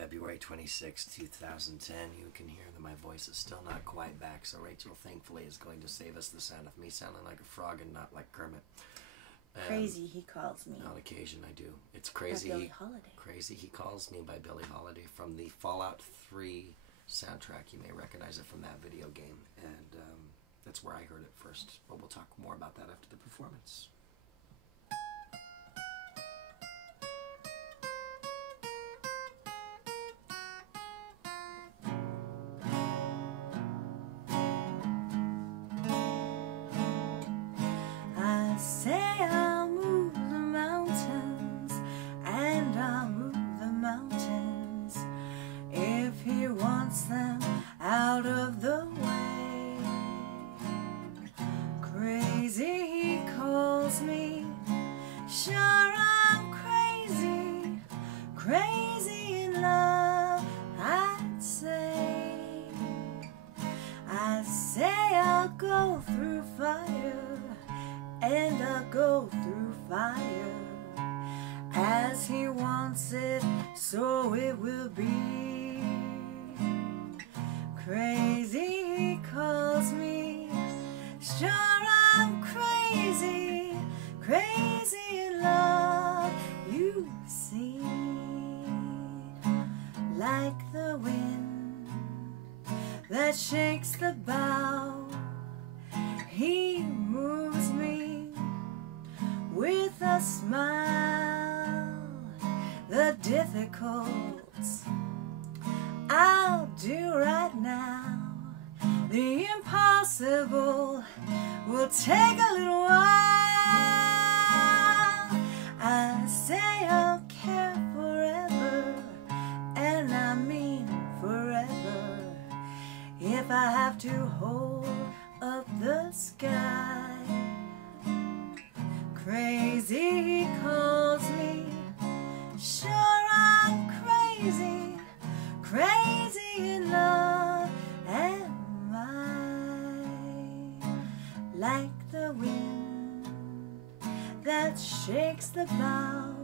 February 26, 2010. You can hear that my voice is still not quite back, so Rachel thankfully is going to save us the sound of me sounding like a frog and not like Kermit. Crazy, he calls me. On occasion I do. It's Crazy. By Billie Holiday. Crazy, He Calls Me by Billie Holiday from the Fallout 3 soundtrack. You may recognize it from that video game, and that's where I heard it first. But we'll talk more about that after the performance. Crazy in love, I'd say. I say I'll go through fire, and I'll go through fire. As he wants it, so it will be. Crazy, he calls me. Sure, I'm crazy, crazy in love, you see. Like the wind that shakes the bough, he moves me with a smile. The difficulties I'll do right now, the impossible will take a little while. I say I'll care forever, and I mean forever, if I have to hold up the sky. Crazy, he calls me. Sure, I'm crazy, crazy in love am I. Like the wind that shakes the bough,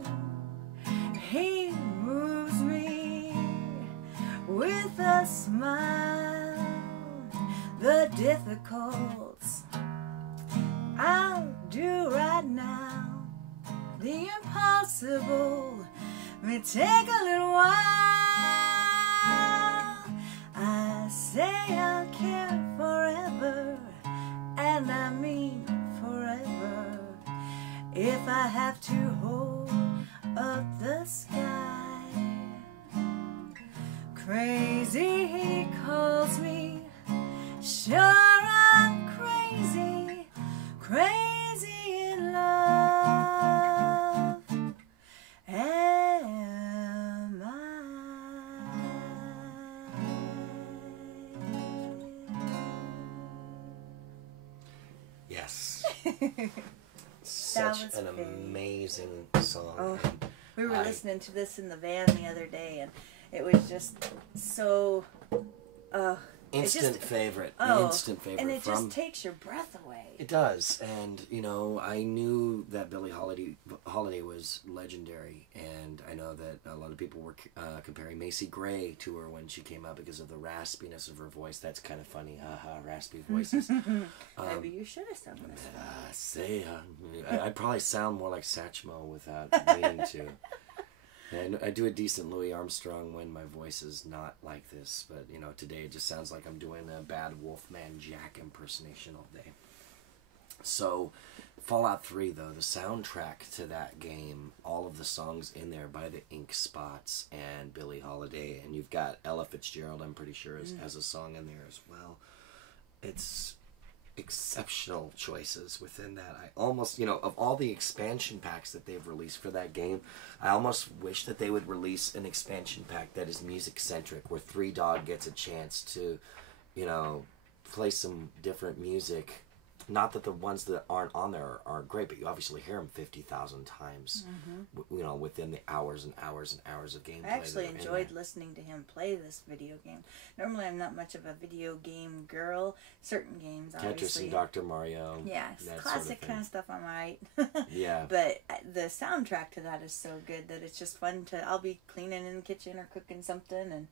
he moves me with a smile. The difficulties I'll do right now, the impossible may take a little while. I say I'll care forever, and I mean forever, if I have to hold up the sky. Crazy, he calls me. Sure, I'm crazy, crazy in love am I. Yes. Such an amazing song. Oh, we were listening to this in the van the other day, and it was just so instant favorite. Instant favorite. And it just takes your breath away. It does. And, you know, I knew that Billie Holiday was legendary, and I know that a lot of people were comparing Macy Gray to her when she came out because of the raspiness of her voice. That's kind of funny. Raspy voices. Maybe you should have sung this. I'd probably sound more like Satchmo without meaning to. And I do a decent Louis Armstrong when my voice is not like this, but, you know, today it just sounds like I'm doing a bad Wolfman Jack impersonation all day. So, Fallout 3, though, the soundtrack to that game, all of the songs in there by the Ink Spots and Billie Holiday, and you've got Ella Fitzgerald, I'm pretty sure, has a song in there as well. It's exceptional choices within that. I almost, you know, of all the expansion packs that they've released for that game, I almost wish that they would release an expansion pack that is music centric, where Three Dog gets a chance to, you know, play some different music not that the ones that aren't on there are great, but you obviously hear them 50,000 times, you know, within the hours and hours and hours of gameplay. I actually enjoyed listening to him play this video game. Normally, I'm not much of a video game girl. Certain games, obviously. Tetris and Dr. Mario. Yeah, classic kind of stuff, I'm alright. Yeah. But the soundtrack to that is so good that it's just fun to... I'll be cleaning in the kitchen or cooking something and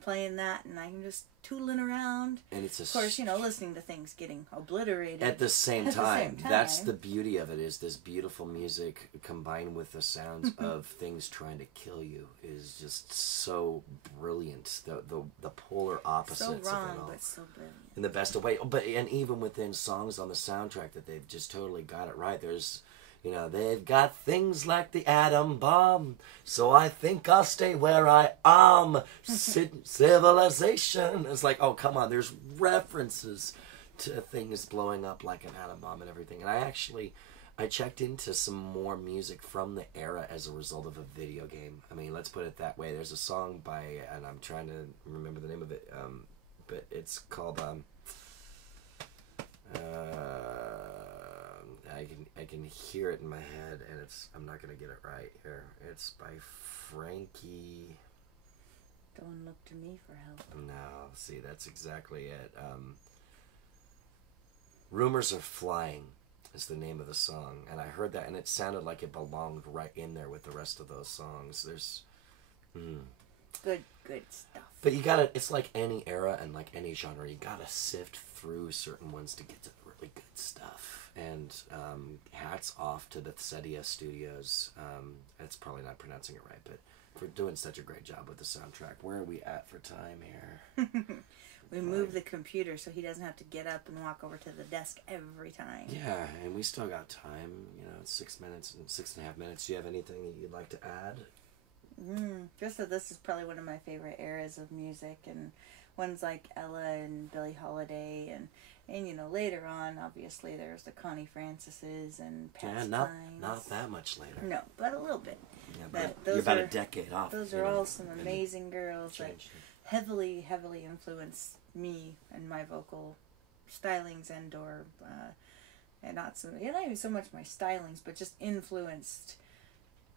playing that, and I'm just tooling around. And it's of course, you know, listening to things getting obliterated at the same time. That's the beauty of it, is this beautiful music combined with the sounds of things trying to kill you is just so brilliant. The polar opposites so wrong, of it all. but so brilliant. In the best of way. But and even within songs on the soundtrack that they've just totally got it right. There's, you know, they've got things like the atom bomb, so I think I'll stay where I am. Civilization. It's like, oh, come on. There's references to things blowing up like an atom bomb and everything. And I checked into some more music from the era as a result of a video game. I mean, let's put it that way. There's a song by, and I'm trying to remember the name of it, but it's called, I can hear it in my head, and I'm not gonna get it right here. It's by Frankie. Don't look to me for help. No, see, that's exactly it. Rumors Are Flying is the name of the song, and I heard that, and it sounded like it belonged right in there with the rest of those songs. There's good stuff. But you gotta, it's like any era and like any genre, you gotta sift through certain ones to get to the really good stuff. And hats off to the Sedia Studios. It's probably not pronouncing it right, but for doing such a great job with the soundtrack. Where are we at for time here? We moved the computer so he doesn't have to get up and walk over to the desk every time. Yeah, and we still got time. You know, it's 6 minutes and 6.5 minutes. Do you have anything that you'd like to add? Just that this is probably one of my favorite eras of music, and ones like Ella and Billie Holiday, and you know, later on, obviously, there's the Connie Francises and Pat Steins. Not that much later. No, but a little bit. Yeah, but you're about a decade off. Those are all some amazing girls that heavily influenced me and my vocal stylings and or not even so much my stylings, but just influenced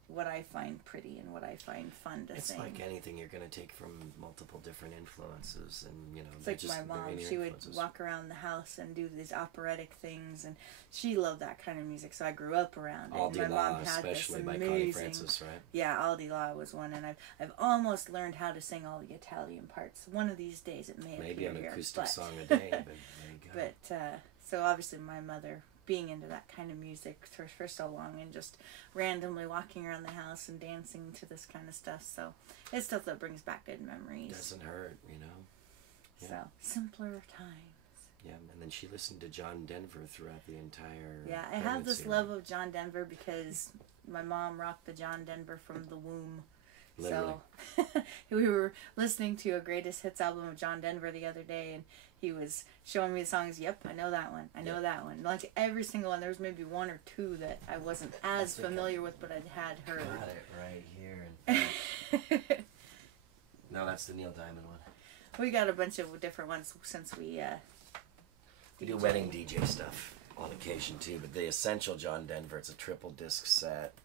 what I find pretty and what I find fun to sing. It's like anything, you're going to take from multiple different influences, and, you know, it's like just my mom. She would walk around the house and do these operatic things, and she loved that kind of music, so I grew up around it. Aldi My Law, mom had especially this by amazing, Connie Francis, right? Yeah, Aldi Law was one, and I've almost learned how to sing all the Italian parts. One of these days it may maybe appear an here, acoustic song a day, but there you go. But so obviously my mother being into that kind of music for so long, and just randomly walking around the house and dancing to this kind of stuff. So it's stuff that brings back good memories. Doesn't hurt, you know. Yeah. So simpler times. Yeah, and then she listened to John Denver throughout the entire. Yeah, I have this love of John Denver because my mom rocked the John Denver from the womb. Literally. So we were listening to a greatest hits album of John Denver the other day, and he was showing me the songs. Yep, I know that one. I know that one. Like every single one. There was maybe one or two that I wasn't as familiar with, but I had heard. Got it right here. No, that's the Neil Diamond one. We got a bunch of different ones since we do wedding DJ stuff on occasion too. But the essential John Denver, it's a triple disc set.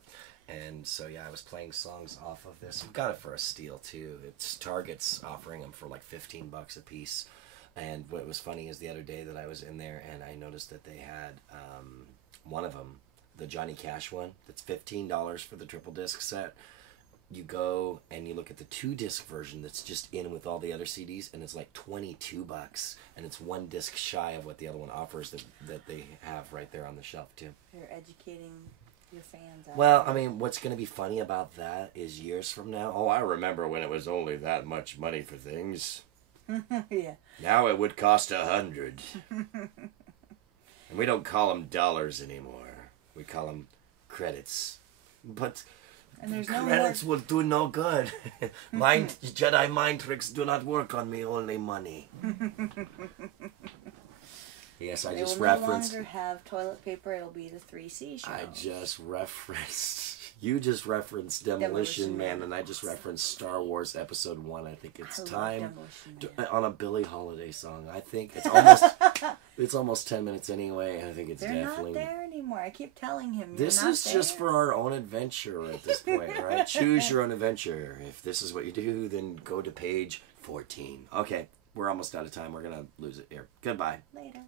And so, yeah, I was playing songs off of this. We got it for a steal, too. It's Target's offering them for like $15 a piece. And what was funny is the other day that I was in there and I noticed that they had one of them, the Johnny Cash one, that's $15 for the triple disc set. You go and you look at the 2-disc version that's just in with all the other CDs, and it's like $22. And it's one disc shy of what the other one offers that they have right there on the shelf, too. You're educating your fans out. Well, I mean, what's going to be funny about that is years from now, oh, I remember when it was only that much money for things. Yeah. Now it would cost $100. And we don't call them dollars anymore. We call them credits. But and there's credits will do no good. Jedi mind tricks do not work on me, only money. Yes, I just referenced. They will no longer have toilet paper. It'll be the 3C show. I just referenced You just referenced Demolition Man, Man. and I just referenced Star Wars Episode 1. I think it's I love time Demolition Man. on a Billie Holiday song. I think it's almost 10 minutes anyway. I think it's They're definitely... not there anymore. I keep telling him, This you're is not just there. for our own adventure at this point, right? Choose your own adventure. If this is what you do, then go to page 14. Okay, we're almost out of time. We're going to lose it here. Goodbye. Later.